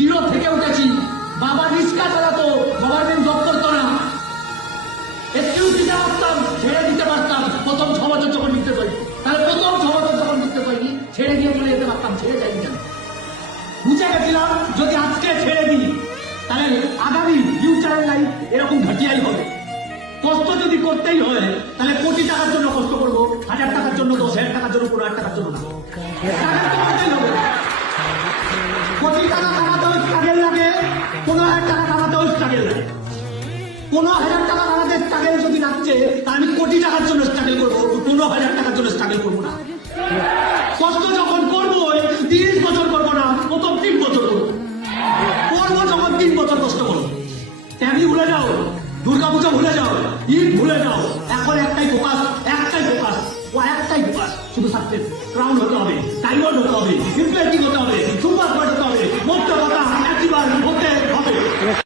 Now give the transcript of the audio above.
Zero থেকে উঠেছি। বাবা রিক্সা চালাতো, গভর্নমেন্ট জব করতো না, এক্সকিউজ দিতে পারতাম, ছেড়ে দিতে পারতাম। প্রথম 6 বছর যখন লিখতে পারি, তাহলে প্রথম 6 বছর যখন লিখতে পারি ছেড়ে দিয়ে চলে যেতে পারতাম। ছেড়ে যাইনি কেন? বুঝে গেছিলাম যদি আজকে ছেড়ে দিই তাহলে আগামী ফিউচারের লাইফ এরকম ঘাটিয়াই হবে। কষ্ট যদি করতেই হয় তাহলে কোটি টাকার জন্য কষ্ট করবো, 1000 টাকার জন্য, 10,000 টাকার জন্য, 15,000 টাকার জন্য না। টাকা তো করতেই হবে। কোটি টাকা কামাতেও স্ট্রাগেল লাগে, 15,000 টাকা কামাতেও স্ট্রাগেল লাগে। 15,000 টাকা কামাতে স্ট্রাগেল যদি লাগছে তা আমি কোটি টাকার জন্য স্ট্রাগল করবো, 15,000 টাকার জন্য স্ট্রাগল করবো না। কষ্ট যখন করবো 30 বছর করবো না, প্রথম 3 বছর করবো। করবো যখন 3 বছর কষ্ট করবো। ট্যাবি ভুলে যাও, দুর্গাপূজা ভুলে যাও, ঈদ ভুলে যাও। এখন একটাই ফোকাস, শুধু সাকসেস। ক্রাউন হতে হবে, ডায়মন্ড হতে হবে, ইমপ্রেসিভ হতে হবে, সুপার হতে হবে। মোট কথা একবার হতে হবে।